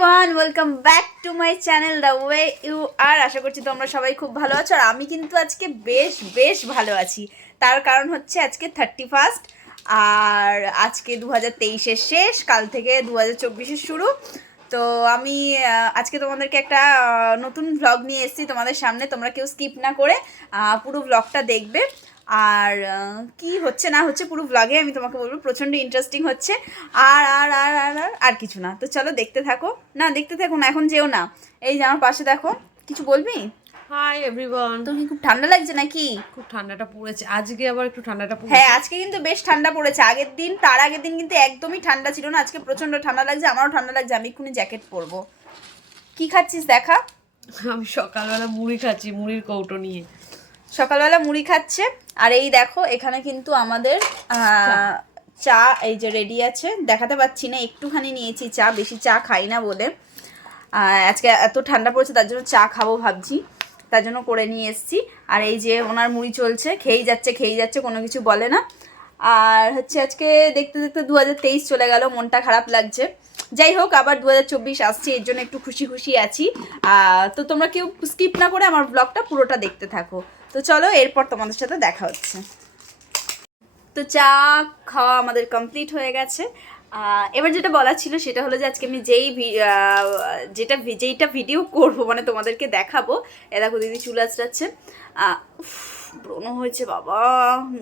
Everyone, welcome back to my channel the way you are. আশা করছি তোমরা সবাই খুব ভালো আছো, আর আমি কিন্তু আজকে বেশ ভালো আছি। তার কারণ হচ্ছে আজকে 31st, আর আজকে 2023-এর শেষ, কাল থেকে 2024-এর শুরু। তো আমি আজকে তোমাদেরকে একটা নতুন ভ্লগ নিয়ে এসেছি তোমাদের সামনে। তোমরা কেউ স্কিপ না করে পুরো ভ্লগটা দেখবে। আর কি হচ্ছে না হচ্ছে পুরো ব্লগে আমি তোমাকে বলবো, প্রচণ্ড ইন্টারেস্টিং হচ্ছে। আর আর আর আর আর আর কিছু না, তো চলো দেখতে থাকো। না দেখতে থাকো না, এখন যেও না। এই যে আমার পাশে দেখো, কিছু বলবি? Hi everyone. তুমি খুব ঠান্ডা লাগছে নাকি? খুব ঠান্ডাটা পড়েছে আজকে, আবার একটু ঠান্ডাটা পড়েছে। হ্যাঁ, আজকে কিন্তু বেশ ঠান্ডা পড়েছে। আগের দিন, তার আগের দিন কিন্তু একদমই ঠান্ডা ছিল না। আজকে প্রচণ্ড ঠান্ডা লাগছে, আমারও ঠান্ডা লাগছে। আমি এক্ষুনি জ্যাকেট পরবো। কি খাচ্ছিস দেখা? আমি সকালবেলা মুড়ি খাচ্ছি, মুড়ির কৌটো নিয়ে। সকালবেলা মুড়ি খাচ্ছে। আর এই দেখো, এখানে কিন্তু আমাদের চা এই যে রেডি আছে। দেখাতে পাচ্ছি না, একটুখানি নিয়েছি চা, বেশি চা খাই না বলে। আজকে এত ঠান্ডা পড়েছে, তার জন্য চা খাবো ভাবছি, তার জন্য করে নিয়ে এসেছি। আর এই যে ওনার মুড়ি চলছে, খেয়েই যাচ্ছে, কোনো কিছু বলে না। আর হচ্ছে আজকে দেখতে দেখতে 2023 চলে গেল, মনটা খারাপ লাগছে। যাই হোক, আবার 2024 আসছে, এর জন্য একটু খুশি আছি। তো তোমরা কেউ স্কিপ না করে আমার ব্লগটা পুরোটা দেখতে থাকো। তো চলো, এরপর তোমাদের সাথে দেখা হচ্ছে। তো চা খাওয়া আমাদের কমপ্লিট হয়ে গেছে। এবার যেটা বলার ছিল সেটা হলো যে আজকে আমি যেইটা ভিডিও করবো, মানে তোমাদেরকে দেখাবো। এ দেখো, দিদি চুল আঁচড়াচ্ছে। ব্রণ হয়েছে বাবা,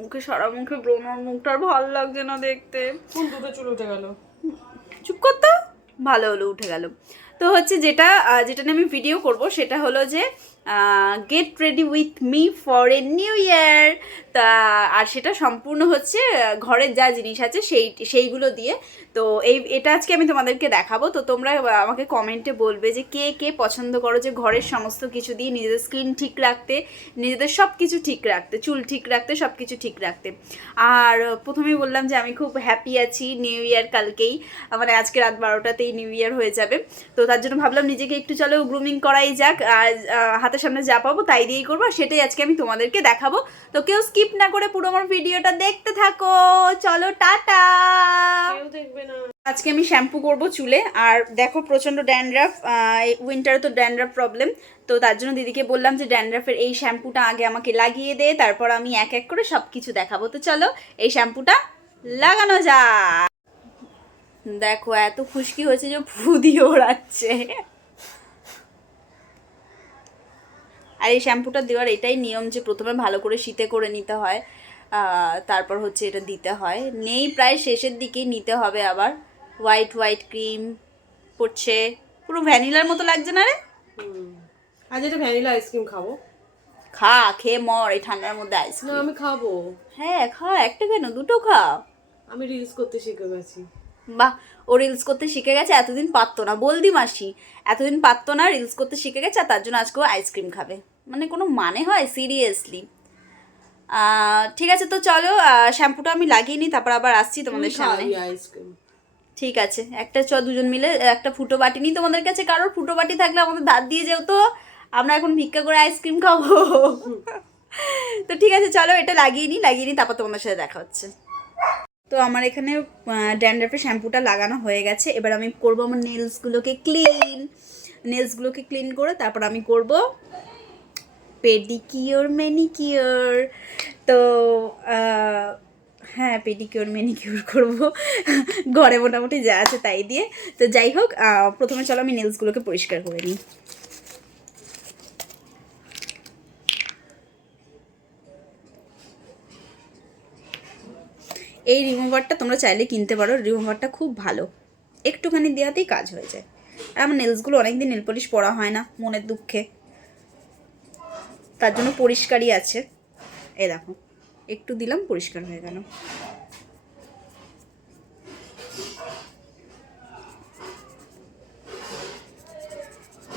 মুখে সারা মুখে ব্রণ, মুখটা আর ভালো লাগছে না দেখতে। কোন দুটো চুল উঠে গেল? চুপ করতো, ভালো হলো উঠে গেল। তো হচ্ছে যেটা নিয়ে আমি ভিডিও করব সেটা হলো যে get ready with me for a new year. তা আর সেটা সম্পূর্ণ হচ্ছে ঘরের যা জিনিস আছে সেইগুলো দিয়ে। তো এটা আজকে আমি তোমাদেরকে দেখাবো। তো তোমরা আমাকে কমেন্টে বলবে যে কে কে পছন্দ করো যে ঘরের সমস্ত কিছু দিয়ে নিজেদের স্কিন ঠিক রাখতে, নিজেদের সব কিছু ঠিক রাখতে, চুল ঠিক রাখতে, সব কিছু ঠিক রাখতে। আর প্রথমেই বললাম যে আমি খুব হ্যাপি আছি, নিউ ইয়ার কালকেই, মানে আজকে রাত 12টাতেই নিউ ইয়ার হয়ে যাবে। তো তার জন্য ভাবলাম নিজেকে একটু চলো গ্রুমিং করাই যাক, আর হাতের সামনে যা পাবো তাই দিয়েই করবো, সেটাই আজকে আমি তোমাদেরকে দেখাবো। তো কেউ স্কিপ না করে পুরো আমার ভিডিওটা দেখতে থাকো। চলো, টাটা। কেউ দেখবে না। আজকে আমি শ্যাম্পু করব চুলে। আর দেখো, প্রচণ্ড ড্যান্ড্রাফ, উইন্টারে তো ড্যান্ড্রাফ প্রবলেম। তো তার জন্য দিদিকে বললাম যে ড্যান্ড্রাফের এই শ্যাম্পুটা আগে আমাকে লাগিয়ে দে, তারপর আমি এক এক করে সব কিছু দেখাবো। তো চলো, এই শ্যাম্পুটা লাগানো যাক। দেখো, এত খুশকি হয়েছে যে ফু দিয়ে ওড়াচ্ছে। আর এই শ্যাম্পুটা দেওয়ার এটাই নিয়ম যে প্রথমে ভালো করে শীতে করে নিতে হয়, তারপর হচ্ছে এটা দিতে হয়। নেই, প্রায় শেষের দিকেই নিতে হবে। আবার হোয়াইট ক্রিম পড়ছে, পুরো ভ্যানিলার মতো লাগছে না রে? আজ এটা ভ্যানিলা আইসক্রিম খাবো। খেয়ে মর এই ঠান্ডার মধ্যে না, আইসক্রিম। আমি খাবো। হ্যাঁ খা, একটা কেন, দুটো খা। আমি রিলস করতে শিখে গেছি। বাহ, ও রিলস করতে শিখে গেছে, এতদিন পারতো না। বলদি মাসি এতদিন পারতো না, রিলস করতে শিখে গেছে, আর তার জন্য আজকেও আইসক্রিম খাবে। মানে কোনো মানে হয়? সিরিয়াসলি। ঠিক আছে, তো চলো, শ্যাম্পুটা আমি লাগিয়ে নিই, তারপর আবার আসছি তোমাদের সামনে। আইসক্রিম ঠিক আছে, একটা দুজন মিলে একটা ফুটো বাটি নিই। তোমাদের কাছে কারোর ফুটো বাটি থাকলে আমাদের ধার দিয়ে যেও তো, আমরা এখন ভিক্ষা করে আইসক্রিম খাবো। তো ঠিক আছে, চলো এটা লাগিয়ে নিই, তারপর তোমাদের সাথে দেখা হচ্ছে। তো আমার এখানে ড্যান্ড্রাফের শ্যাম্পুটা লাগানো হয়ে গেছে। এবার আমি করবো আমার নেলসগুলোকে ক্লিন করে তারপর আমি করব পেডিকিওর ম্যানিকিওর। তো হ্যাঁ, পেডিকিওর ম্যানিকিওর করবো ঘরে মোটামুটি যা আছে তাই দিয়ে। তো যাই হোক, প্রথমে চলো আমি নেলসগুলোকে পরিষ্কার করে নিই। এই রিমুভারটা তোমরা চাইলে কিনতে পারো, রিমুভারটা খুব ভালো, একটুখানি দেওয়াতেই কাজ হয়ে যায়। আর আমার নেলসগুলো অনেকদিন নেল পলিশ পরা হয় না, মনের দুঃখে, তার জন্য পরিষ্কারই আছে। এ দেখো, একটু দিলাম, পরিষ্কার হয়ে গেল।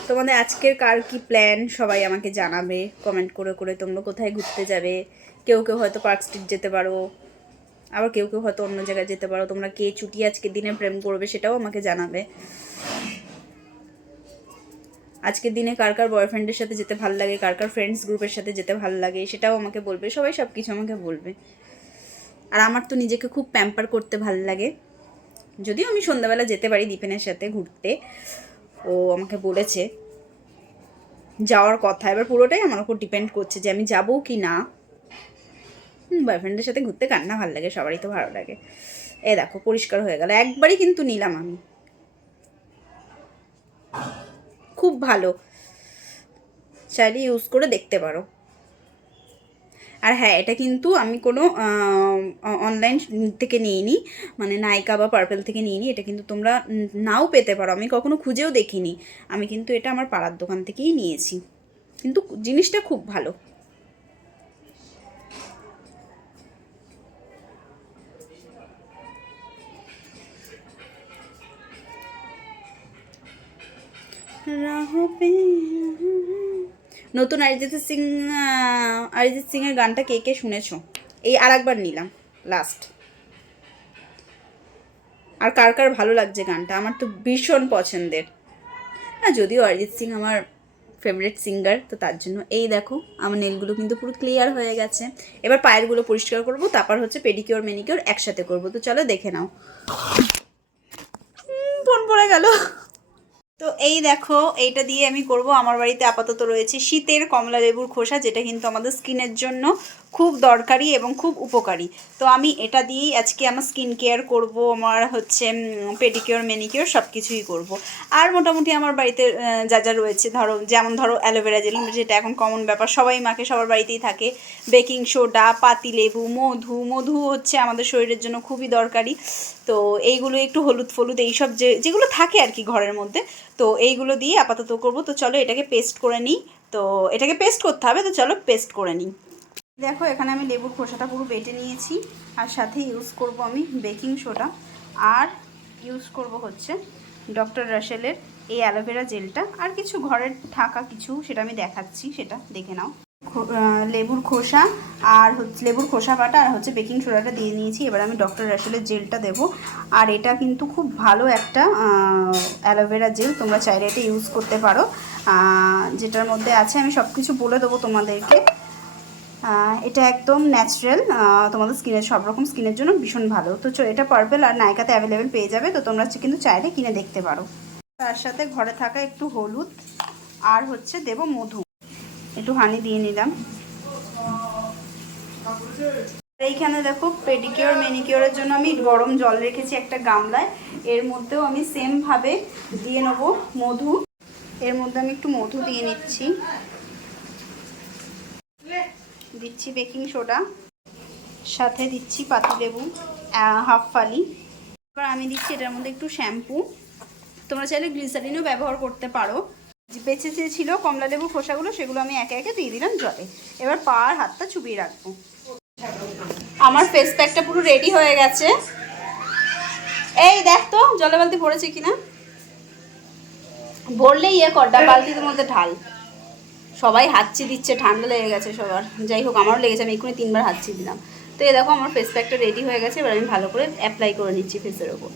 তোমাদের আজকের কার কি প্ল্যান সবাই আমাকে জানাবে কমেন্ট করে করে। তোমরা কোথায় ঘুরতে যাবে? কেউ হয়তো পার্ক স্ট্রিট যেতে পারো, আবার কেউ হয়তো অন্য জায়গায় যেতে পারো। তোমরা কে ছুটি আজকের দিনে প্রেম করবে সেটাও আমাকে জানাবে। আজকের দিনে কার কার বয়ফ্রেন্ডের সাথে যেতে ভালো লাগে, কার কার ফ্রেন্ডস গ্রুপের সাথে যেতে ভালো লাগে, সেটাও আমাকে বলবে। সবাই সব কিছু আমাকে বলবে। আর আমার তো নিজেকে খুব প্যাম্পার করতে ভালো লাগে। যদিও আমি সন্ধ্যাবেলা যেতে পারি দীপেনের সাথে ঘুরতে, ও আমাকে বলেছে যাওয়ার কথা, এবার পুরোটাই আমার উপর ডিপেন্ড করছে যে আমি যাবো কি না। বয়ফ্রেন্ডের সাথে ঘুরতে কার না ভালো লাগে, সবারই তো ভালো লাগে। এ দেখো পরিষ্কার হয়ে গেল, একবারই কিন্তু নিলাম আমি, খুব ভালো, চাইলে ইউজ করে দেখতে পারো। আর হ্যাঁ, এটা কিন্তু আমি কোনো অনলাইন থেকে নিইনি, মানে নাইকা বা পার্পেল থেকে নিইনি, এটা কিন্তু তোমরা নাও পেতে পারো, আমি কখনো খুঁজেও দেখিনি। আমি কিন্তু এটা আমার পাড়ার দোকান থেকেই নিয়েছি, কিন্তু জিনিসটা খুব ভালো। নতুন অরিজিৎ সিংয়ের গানটা কে কে শুনেছো? এই আর একবার নিলাম, লাস্ট। আর কার কার ভালো লাগছে গানটা? আমার তো ভীষণ পছন্দের। হ্যাঁ, যদিও অরিজিৎ সিং আমার ফেভারিট সিঙ্গার, তো তার জন্য এই দেখো আমার নেলগুলো কিন্তু পুরো ক্লিয়ার হয়ে গেছে। এবার পায়েরগুলো পরিষ্কার করবো, তারপর হচ্ছে পেডিকিওর ম্যানিকিওর একসাথে করবো। তো চলো দেখে নাও। ফোন পড়ে গেল। তো এই দেখো, এইটা দিয়ে আমি করব। আমার বাড়িতে আপাতত রয়েছে শীতের কমলা লেবুর খোসা, যেটা কিন্তু আমাদের স্কিনের জন্য খুব দরকারি এবং খুব উপকারী। তো আমি এটা দিয়েই আজকে আমার স্কিন কেয়ার করব, আমার হচ্ছে পেডিকিওর ম্যানিকিওর সব কিছুই করব। আর মোটামুটি আমার বাড়িতে যা যা রয়েছে, যেমন ধরো অ্যালোভেরা জেল, যেটা এখন কমন ব্যাপার, সবাই মাকে, সবার বাড়িতেই থাকে। বেকিং সোডা, পাতিলেবু, মধু হচ্ছে আমাদের শরীরের জন্য খুবই দরকারি। তো এইগুলো একটু হলুদ ফলুদ এইসব যেগুলো থাকে আর কি ঘরের মধ্যে, তো এইগুলো দিয়ে আপাতত করব। তো চলো এটাকে পেস্ট করে নিই। তো এটাকে পেস্ট করতে হবে, তো চলো পেস্ট করে নিই। দেখো এখানে আমি লেবুর খোসাটা পুরো বেটে নিয়েছি, আর সাথে ইউজ করব আমি বেকিং সোডা, আর ইউজ করব হচ্ছে ডক্টর রাসেলের এই অ্যালোভেরা জেলটা, আর কিছু ঘরের থাকা কিছু, সেটা আমি দেখাচ্ছি, সেটা দেখে নাও। লেবুর খোসা আর হচ্ছে লেবুর খোসা বাটা আর হচ্ছে বেকিং সোডাটা দিয়ে নিয়েছি। এবার আমি ডক্টর রাসেলের জেলটা দেব। আর এটা কিন্তু খুব ভালো একটা অ্যালোভেরা জেল, তোমরা চাইলে এটা ইউজ করতে পারো। যেটার মধ্যে আছে আমি সব কিছু বলে দেবো তোমাদেরকে। এটা একদম ন্যাচারাল, তোমাদের স্কিনের সব রকম স্কিনের জন্য ভীষণ ভালো। তো এটা পার্পেল আর নাইকাতে অ্যাভেলেবেল পেয়ে যাবে, তো তোমরা কিন্তু চাইলে কিনে দেখতে পারো। তার সাথে ঘরে থাকা একটু হলুদ আর হচ্ছে দেব মধু, একটু হানি দিয়ে নিলাম। এইখানে দেখো পেডিকিওর ম্যানিকিওরের জন্য আমি গরম জল রেখেছি একটা গামলায়, এর মধ্যেও আমি সেম ভাবে দিয়ে নেবো মধু। এর মধ্যে আমি একটু মধু দিয়ে নিচ্ছি, দিচ্ছি বেকিং সোডা, সাথে দিচ্ছি পাতিলেবু হাফ ফালি। এবার আমি দিচ্ছি এটার মধ্যে একটু শ্যাম্পু, তোমরা চাইলে গ্লিসারিনও ব্যবহার করতে পারো। বেঁচে ছিল কমলা লেবু খোসাগুলো, সেগুলো আমি একে একে দিয়ে দিলাম জলে। এবার পা আর হাতটা চুবিয়ে রাখবো। আমার ফেস প্যাকটা পুরো রেডি হয়ে গেছে। এই দেখ তো জলে বালতি ভরেছে কিনা, ভরলে ইয়ে কর, বালতির মধ্যে ঢাল। সবাই হাঁচি দিচ্ছে, ঠান্ডা লেগে গেছে সবার, যাই হোক আমারও লেগেছে, আমি এক্ষুনি 3বার হাঁচি দিলাম। তো এই দেখো আমার ফেস প্যাকটা রেডি হয়ে গেছে, এবার আমি ভালো করে অ্যাপ্লাই করে নিচ্ছি ফেসের ওপর।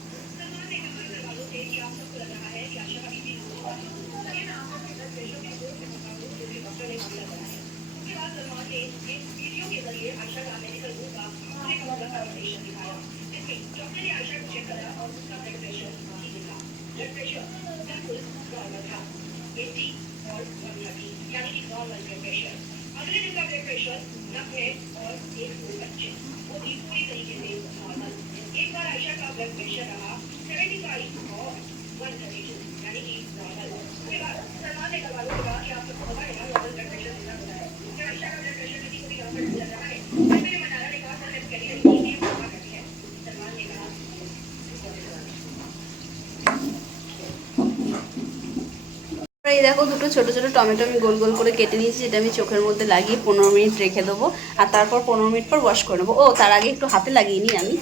এই দেখো দুটো ছোট ছোট টমেটো আমি গোল গোল করে কেটে নিয়েছি, যেটা আমি চোখের মধ্যে লাগিয়ে 15 মিনিট রেখে দেবো, আর তারপর 15 মিনিট পর ওয়াশ করে নেবো। ও তার আগে একটু হাতে লাগিয়ে নিই, আমি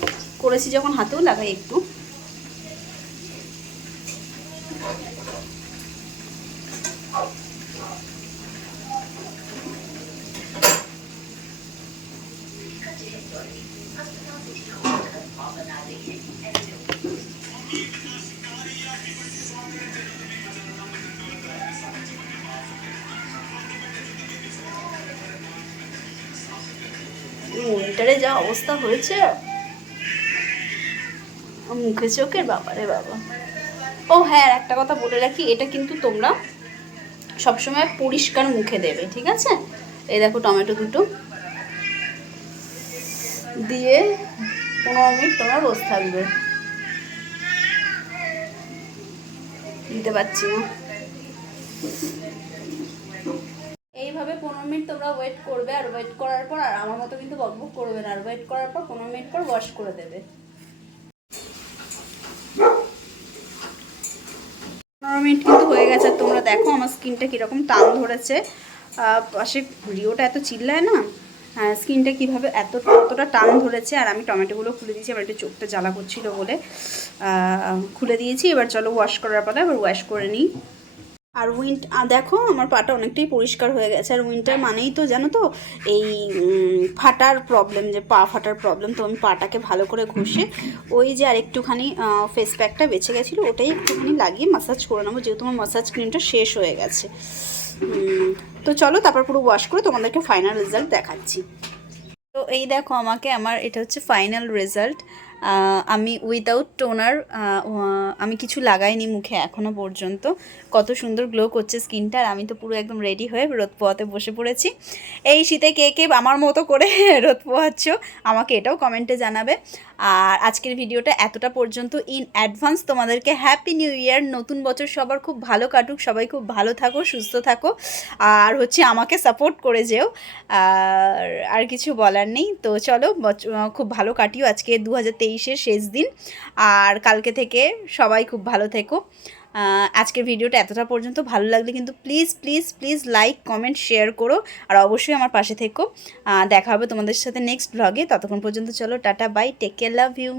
করেছি যখন হাতেও লাগাই একটু। মনিটারে যা অবস্থা হয়েছে মুখে চোখের, বাবারে বাবা। ও হ্যাঁ, আর একটা কথা বলে রাখি, এটা কিন্তু তোমরা সবসময় পরিষ্কার মুখে দেবে, ঠিক আছে? এই দেখো টমেটো দুটো দিয়ে 15 মিনিট তোমরা বসে থাকবে। দিতে পারছি না। এইভাবে 15 মিনিট তোমরা ওয়েট করবে, আর ওয়েট করার পর আর আমার মতো কিন্তু বকবক করবে না, আর ওয়েট করার পর 15 মিনিট পর ওয়াশ করে দেবে। 15 মিনিট কিন্তু হয়ে গেছে। তোমরা দেখো আমার স্কিনটা কীরকম টান ধরেছে। পাশে রিওটা এত চিল্লায় না, হ্যাঁ স্কিনটা কীভাবে কতটা টান ধরেছে। আর আমি টমেটোগুলো খুলে দিয়েছি, এবার একটু চোখটা জ্বালা করছিল বলে খুলে দিয়েছি। এবার চলো ওয়াশ করার পরে এবার ওয়াশ করে নিই। আর দেখো আমার পাটা অনেকটাই পরিষ্কার হয়ে গেছে। আর উইন্টার মানেই তো জানো তো এই ফাটার প্রবলেম, যে পা ফাটার প্রবলেম। তো আমি পাটাকে ভালো করে ঘষে ওই যে আর একটুখানি ফেস প্যাকটা বেঁচে গেছিলো, ওটাই একটুখানি লাগিয়ে মাসাজ করে নেবো, যেহেতু আমার মাসাজ ক্রিমটা শেষ হয়ে গেছে। তো চলো তারপর পুরো ওয়াশ করে তোমাদেরকে ফাইনাল রেজাল্ট দেখাচ্ছি। তো এই দেখো আমার এটা হচ্ছে ফাইনাল রেজাল্ট। আমি উইদাউট টোনার, আমি কিছু লাগাইনি মুখে এখনও পর্যন্ত। কত সুন্দর গ্লো করছে স্কিনটা। আর আমি তো পুরো একদম রেডি হয়ে রোদ পোয়াতে বসে পড়েছি। এই শীতে কে কে আমার মতো করে রোদ পোয়াচ্ছ আমাকে এটাও কমেন্টে জানাবে। আর আজকের ভিডিওটা এতটা পর্যন্ত। ইন অ্যাডভান্স তোমাদেরকে হ্যাপি নিউ ইয়ার। নতুন বছর সবার খুব ভালো কাটুক, সবাই খুব ভালো থাকো, সুস্থ থাকো, আর হচ্ছে আমাকে সাপোর্ট করে যেও। আর কিছু বলার নেই। তো চলো খুব ভালো কাটিও আজকে 2023-এর শেষ দিন। আর কালকে থেকে সবাই খুব ভালো থেকো। আজকের ভিডিওটা এতটা পর্যন্ত। ভালো লাগলে কিন্তু please please please like comment share করো, আর অবশ্যই আমার পাশে থেকো। দেখা হবে তোমাদের সাথে নেক্সট ব্লগে। ততক্ষণ পর্যন্ত চলো tata bye, take care, love you.